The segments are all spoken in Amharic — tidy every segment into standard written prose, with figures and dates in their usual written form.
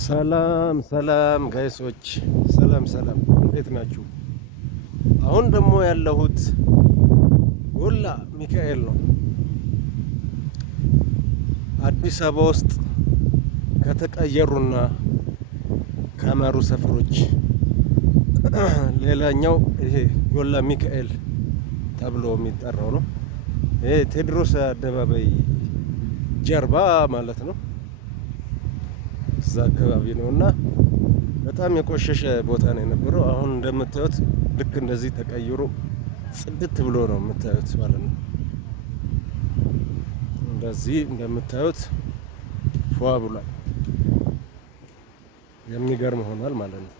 ሰላም ሰላም ጋይሶች፣ ሰላም ሰላም፣ እንዴት ናችሁ? አሁን ደግሞ ያለሁት ጎላ ሚካኤል ነው። አዲስ አበባ ውስጥ ከተቀየሩና ካማሩ ሰፈሮች ሌላኛው ይሄ ጎላ ሚካኤል ተብሎ የሚጠራው ነው። ይሄ ቴዎድሮስ አደባባይ ጀርባ ማለት ነው። እዛ አካባቢ ነውና በጣም የቆሸሸ ቦታ ነው የነበረው። አሁን እንደምታዩት ልክ እንደዚህ ተቀይሮ ጽድት ብሎ ነው የምታዩት ማለት ነው። እንደዚህ እንደምታዩት ፏ ብሏል። የሚገርም ሆኗል ማለት ነው።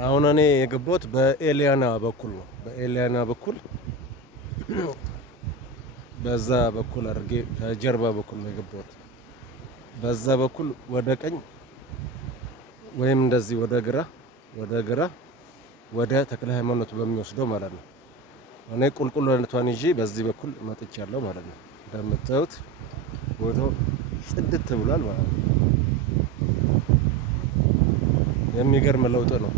አሁን እኔ የገባሁት በኤሊያና በኩል ነው። በኤሊያና በኩል በዛ በኩል አድርጌ ከጀርባ በኩል ነው የገባሁት። በዛ በኩል ወደ ቀኝ ወይም እንደዚህ ወደ ግራ ወደ ተክለ ሃይማኖት በሚወስደው ማለት ነው። እኔ ቁልቁለቷን ይዤ በዚህ በኩል መጥቻለሁ ማለት ነው። እንደምታዩት ቦታው ጽድት ብሏል ማለት ነው። የሚገርም ለውጥ ነው።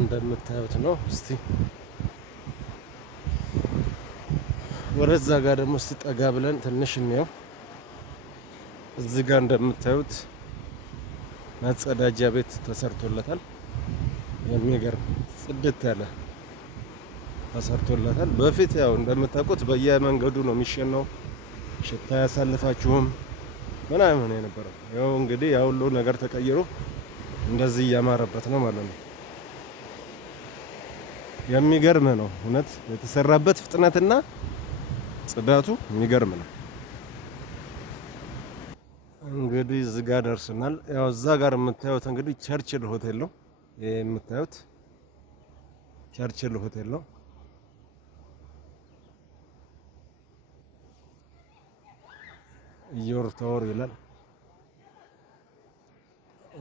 እንደምታዩት ነው። እስቲ ወደዛ ጋር ደግሞ እስቲ ጠጋ ብለን ትንሽ እንየው። እዚህ ጋር እንደምታዩት መጸዳጃ ቤት ተሰርቶለታል። የሚገርም ጽድት ያለ ተሰርቶለታል። በፊት ያው እንደምታውቁት በየመንገዱ ነው የሚሸናው፣ ሽታ ያሳልፋችሁም ምናምን የነበረው። ያው እንግዲህ ያው ሁሉ ነገር ተቀይሮ እንደዚህ እያማረበት ነው ማለት ነው። የሚገርም ነው እውነት የተሰራበት ፍጥነትና ጽዳቱ የሚገርም ነው። እንግዲህ እዚህ ጋር ደርሰናል። ያው እዛ ጋር የምታዩት እንግዲህ ቸርችል ሆቴል ነው። ይሄ የምታዩት ቸርችል ሆቴል ነው። ዮር ታወር ይላል።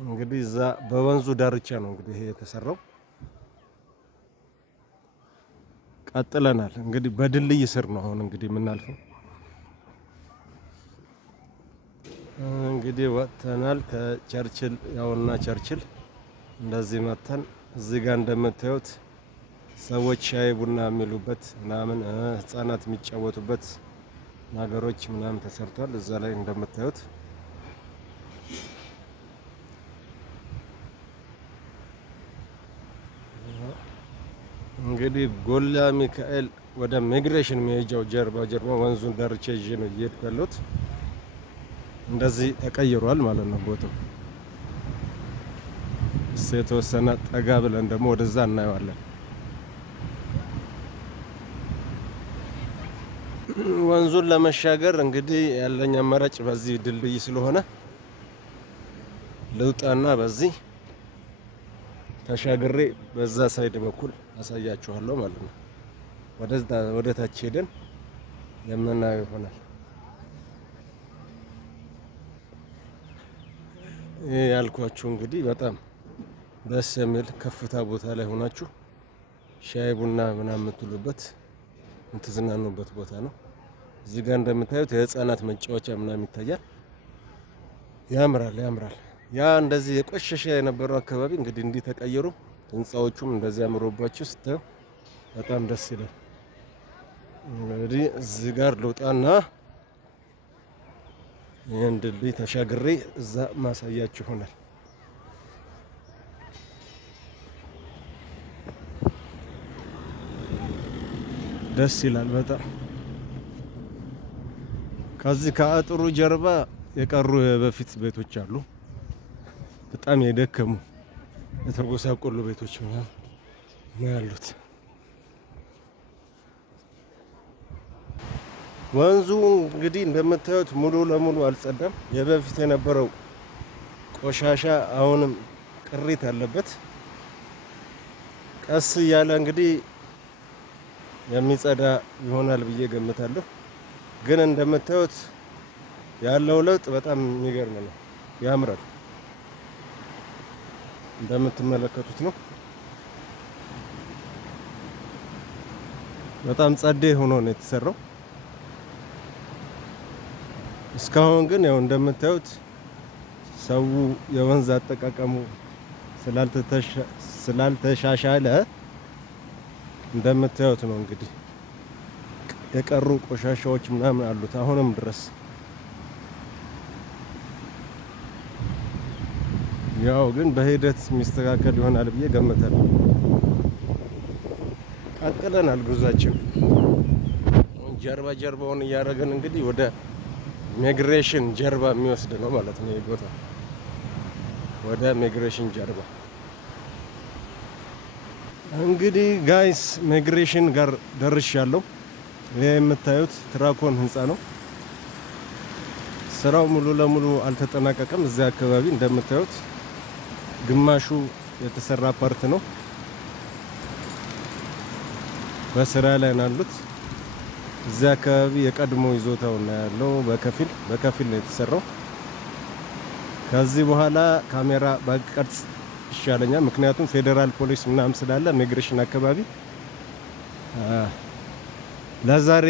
እንግዲህ እዛ በወንዙ ዳርቻ ነው እንግዲህ ይሄ የተሰራው። ቀጥለናል እንግዲህ በድልድይ ስር ነው አሁን እንግዲህ የምናልፈው። እንግዲህ ወጥተናል ከቸርችል ያውና ቸርችል እንደዚህ መተን እዚህ ጋር እንደምታዩት ሰዎች ሻይ ቡና የሚሉበት ምናምን ህፃናት የሚጫወቱበት ነገሮች ምናምን ተሰርቷል። እዛ ላይ እንደምታዩት እንግዲህ ጎላ ሚካኤል ወደ ሚግሬሽን መሄጃው ጀርባ ወንዙን ዳርቻ ይዤ ነው እየሄድኩ ያለሁት። እንደዚህ ተቀይሯል ማለት ነው ቦታው። የተወሰነ ጠጋ ብለን ደግሞ ወደዛ እናየዋለን። ወንዙን ለመሻገር እንግዲህ ያለኝ አማራጭ በዚህ ድልድይ ስለሆነ ልውጣና በዚህ ተሻግሬ በዛ ሳይድ በኩል አሳያችኋለሁ ማለት ነው። ወደ ታች ሄደን የምናየው ይሆናል። ይሄ ያልኳችሁ እንግዲህ በጣም ደስ የሚል ከፍታ ቦታ ላይ ሆናችሁ ሻይ ቡና ምናምን የምትሉበት የምትዝናኑበት ቦታ ነው። እዚህ ጋር እንደምታዩት የህፃናት መጫወቻ ምናምን ይታያል። ያምራል። ያ እንደዚህ የቆሸሸ የነበረው አካባቢ እንግዲህ እንዲህ ተቀየሩ። ህንፃዎቹም እንደዚህ አምሮባችሁ ስታዩ በጣም ደስ ይላል። እንግዲህ እዚህ ጋር ልውጣና ይህን ድልድይ ተሻግሬ እዛ ማሳያችሁ ይሆናል። ደስ ይላል በጣም። ከዚህ ከአጥሩ ጀርባ የቀሩ የበፊት ቤቶች አሉ። በጣም የደከሙ የተጎሳቆሉ ቤቶች ምናምን ነው ያሉት። ወንዙ እንግዲህ እንደምታዩት ሙሉ ለሙሉ አልጸዳም። የበፊት የነበረው ቆሻሻ አሁንም ቅሪት አለበት። ቀስ እያለ እንግዲህ የሚጸዳ ይሆናል ብዬ ገምታለሁ። ግን እንደምታዩት ያለው ለውጥ በጣም የሚገርም ነው፣ ያምራል። እንደምትመለከቱት ነው። በጣም ጸዴ ሆኖ ነው የተሰራው። እስካሁን ግን ያው እንደምታዩት ሰው የወንዝ አጠቃቀሙ ስላልተሻሻለ እንደምታዩት ነው እንግዲህ የቀሩ ቆሻሻዎች ምናምን አሉት አሁንም ድረስ። ያው ግን በሂደት የሚስተካከል ይሆናል ብዬ ገምታለሁ። ቀጥለናል ጉዟችን። ጀርባውን እያደረገን እንግዲህ ወደ ሚግሬሽን ጀርባ የሚወስድ ነው ማለት ነው። ይሄ ቦታ ወደ ሚግሬሽን ጀርባ እንግዲህ ጋይስ ሚግሬሽን ጋር ደርሻለሁ። ይሄ የምታዩት ትራኮን ህንፃ ነው። ስራው ሙሉ ለሙሉ አልተጠናቀቀም። እዚያ አካባቢ እንደምታዩት ግማሹ የተሰራ ፓርት ነው። በስራ ላይ ናሉት። እዚያ አካባቢ የቀድሞ ይዞታው ነው ያለው። በከፊል ነው የተሰራው። ከዚህ በኋላ ካሜራ በቅርጽ ይሻለኛል፣ ምክንያቱም ፌዴራል ፖሊስ ምናምን ስላለ ሚግሬሽን አካባቢ። ለዛሬ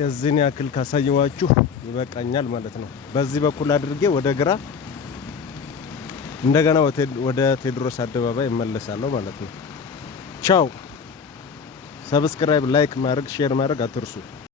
የዚህን ያክል ካሳየዋችሁ ይበቃኛል ማለት ነው። በዚህ በኩል አድርጌ ወደ ግራ እንደገና ወደ ቴዎድሮስ አደባባይ እመለሳለሁ ማለት ነው። ቻው። ሰብስክራይብ፣ ላይክ ማድረግ፣ ሼር ማድረግ አትርሱ።